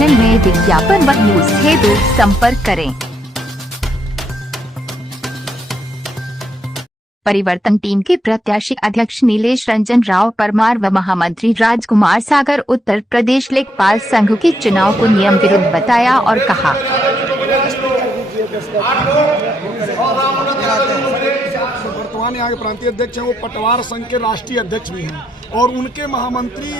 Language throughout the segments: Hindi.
चैनल में विज्ञापन व न्यूज हेतु संपर्क करें। परिवर्तन टीम के प्रत्याशी अध्यक्ष नीलेश रंजन राव परमार व महामंत्री राजकुमार सागर उत्तर प्रदेश लेखपाल संघ के चुनाव को नियम विरुद्ध बताया और कहा, वर्तमान यहाँ के प्रांतीय अध्यक्ष हैं, वो पटवार संघ के राष्ट्रीय अध्यक्ष भी हैं और उनके महामंत्री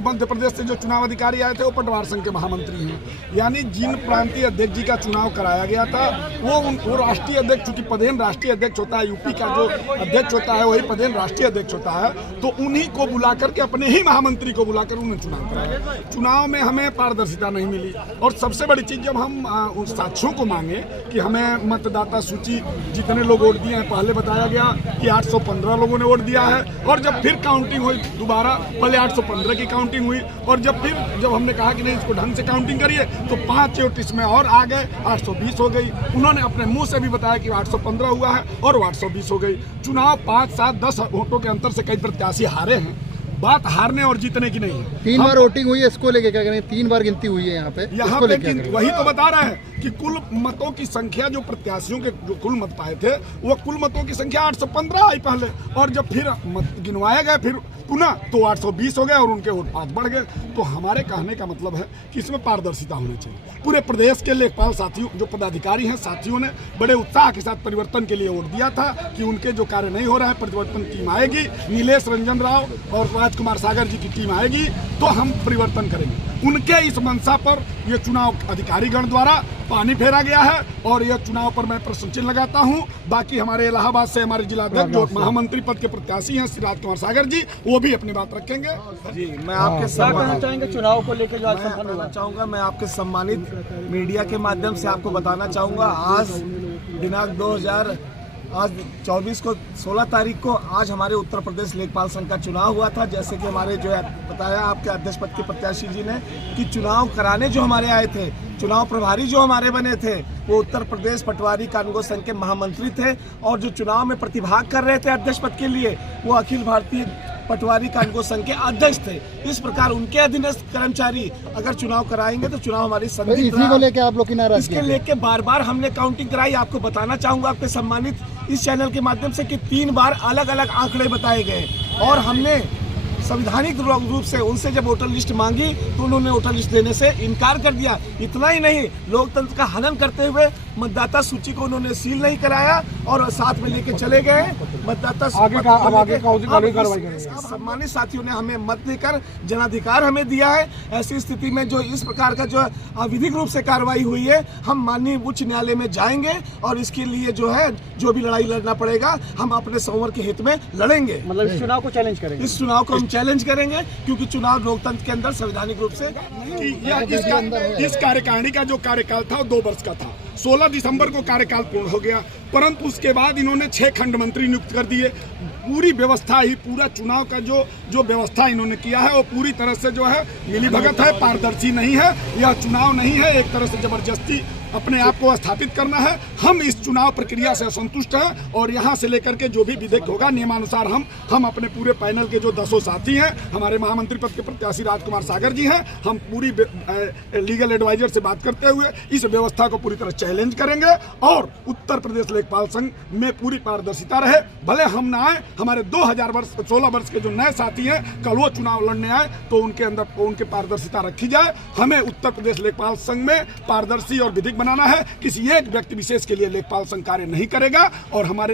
मध्य प्रदेश से जो चुनाव अधिकारी आए थे वो पटवार संघ के महामंत्री हैं। यानी जिन प्रांतीय अध्यक्ष जी का चुनाव कराया गया था वो राष्ट्रीय अध्यक्ष, चूंकि पदेन राष्ट्रीय अध्यक्ष होता है, यूपी का जो अध्यक्ष होता है वही पदेन राष्ट्रीय अध्यक्ष होता है, तो उन्हीं को बुला करके, अपने ही महामंत्री को बुलाकर उन्हें चुनाव कराया। चुनाव में हमें पारदर्शिता नहीं मिली और सबसे बड़ी चीज़, जब हम उन साक्ष्यों को मांगे कि हमें मतदाता सूची जितने लोग वोट दिए हैं, पहले बताया गया कि 815 लोगों ने वोट दिया है और जब फिर काउंटिंग हुई दोबारा, पहले 815 की काउंटिंग हुई और जब हमने कहा कि नहीं इसको ढंग से काउंटिंग करिए तो 5 वोट इसमें और आ गए, 820 हो गई। उन्होंने अपने मुंह से भी बताया कि 815 हुआ है और 820 हो गई। चुनाव 5, 7, 10 वोटों के अंतर से कई प्रत्याशी हारे हैं। बात हारने और जीतने की नहीं है। 3 बार वोटिंग हुई है, इसको लेके क्या करें? 3 बार गिनती हुई है यहाँ पे वही तो बता रहे हैं कि कुल मतों की संख्या, जो प्रत्याशियों के जो कुल मत पाए थे वो कुल मतों की संख्या 815 आई पहले, और जब फिर मत गिनवाए गए फिर पुनः तो 820 हो गए और उनके वोट 5 बढ़ गए। तो हमारे कहने का मतलब है कि इसमें पारदर्शिता होनी चाहिए। पूरे प्रदेश के लेखपाल साथियों, जो पदाधिकारी हैं, साथियों ने बड़े उत्साह के साथ परिवर्तन के लिए वोट दिया था कि उनके जो कार्य नहीं हो रहा है, परिवर्तन टीम आएगी, नीलेश रंजन राव और राजकुमार सागर जी की टीम आएगी तो हम परिवर्तन करेंगे। उनके इस मंशा पर यह चुनाव अधिकारीगण द्वारा पानी फेरा गया है और यह चुनाव पर मैं प्रश्न चिन्ह लगाता हूं। बाकी हमारे इलाहाबाद से हमारे जिलाध्यक्ष जो महामंत्री पद के प्रत्याशी हैं श्री राजकुमार सागर जी, वो भी अपनी बात रखेंगे। जी, मैं आपके चुनाव को लेकर जो आज संपन्न होना चाहूँगा, मैं आपके सम्मानित मीडिया के माध्यम से आपको बताना चाहूँगा, आज दिनांक 16 तारीख को आज हमारे उत्तर प्रदेश लेखपाल संघ का चुनाव हुआ था। जैसे कि हमारे जो है बताया आपके अध्यक्ष पद के प्रत्याशी जी ने कि चुनाव कराने जो हमारे आए थे, चुनाव प्रभारी जो हमारे बने थे, वो उत्तर प्रदेश पटवारी कानूनगो संघ के महामंत्री थे और जो चुनाव में प्रतिभाग कर रहे थे अध्यक्ष पद के लिए, वो अखिल भारतीय पटवारी कानूनगो संघ के अध्यक्ष थे। इस प्रकार उनके अधीनस्थ कर्मचारी अगर चुनाव कराएंगे तो चुनाव हमारी इसी को लेके आप लोग की नाराजगी, इसके लेके बार हमने काउंटिंग कराई। आपको बताना चाहूंगा आपके सम्मानित इस चैनल के माध्यम से कि 3 बार अलग अलग आंकड़े बताए गए और हमने संवैधानिक रूप से उनसे जब वोटर लिस्ट मांगी तो उन्होंने वोटर लिस्ट देने से इनकार कर दिया। इतना ही नहीं, लोकतंत्र का हनन करते हुए मतदाता सूची को उन्होंने सील नहीं कराया और साथ में लेके चले गए। मतदाता सम्मानित साथियों ने हमें मत देकर जनाधिकार हमें दिया है। ऐसी स्थिति में जो इस प्रकार का जो अविधिक रूप से कार्रवाई हुई है, हम माननीय उच्च न्यायालय में जाएंगे और इसके लिए जो है जो भी लड़ाई लड़ना पड़ेगा हम अपने संवर के हित में लड़ेंगे। मतलब इस चुनाव को चैलेंज करेंगे, इस चुनाव को हम चैलेंज करेंगे क्योंकि चुनाव लोकतंत्र के अंदर संवैधानिक रूप से इस कार्यकारिणी का जो कार्यकाल था वो 2 वर्ष का था। 16 दिसंबर को कार्यकाल पूर्ण हो गया, परंतु उसके बाद इन्होंने 6 खंड मंत्री नियुक्त कर दिए। पूरी व्यवस्था ही, पूरा चुनाव का जो व्यवस्था इन्होंने किया है वो पूरी तरह से जो है मिलीभगत है, पारदर्शी नहीं है। यह चुनाव नहीं है, एक तरह से जबरदस्ती अपने आप को स्थापित करना है। हम इस चुनाव प्रक्रिया से असंतुष्ट हैं और यहाँ से लेकर के जो भी विधेयक होगा नियमानुसार हम अपने पूरे पैनल के जो 10 साथी हैं, हमारे महामंत्री पद के प्रत्याशी राजकुमार सागर जी हैं, हम पूरी लीगल एडवाइजर से बात करते हुए इस व्यवस्था को पूरी तरह चैलेंज करेंगे और उत्तर प्रदेश लेखपाल संघ में पूरी पारदर्शिता रहे। भले हम ना आए, हमारे 2016 वर्ष के जो नए साथी हैं कल वो चुनाव लड़ने आए तो उनके अंदर उनके पारदर्शिता रखी जाए। हमें उत्तर प्रदेश लेखपाल संघ में पारदर्शी और विधिक बनाना है। किसी एक व्यक्ति विशेष के लिए लेखपाल संघ कार्य नहीं करेगा और हमारे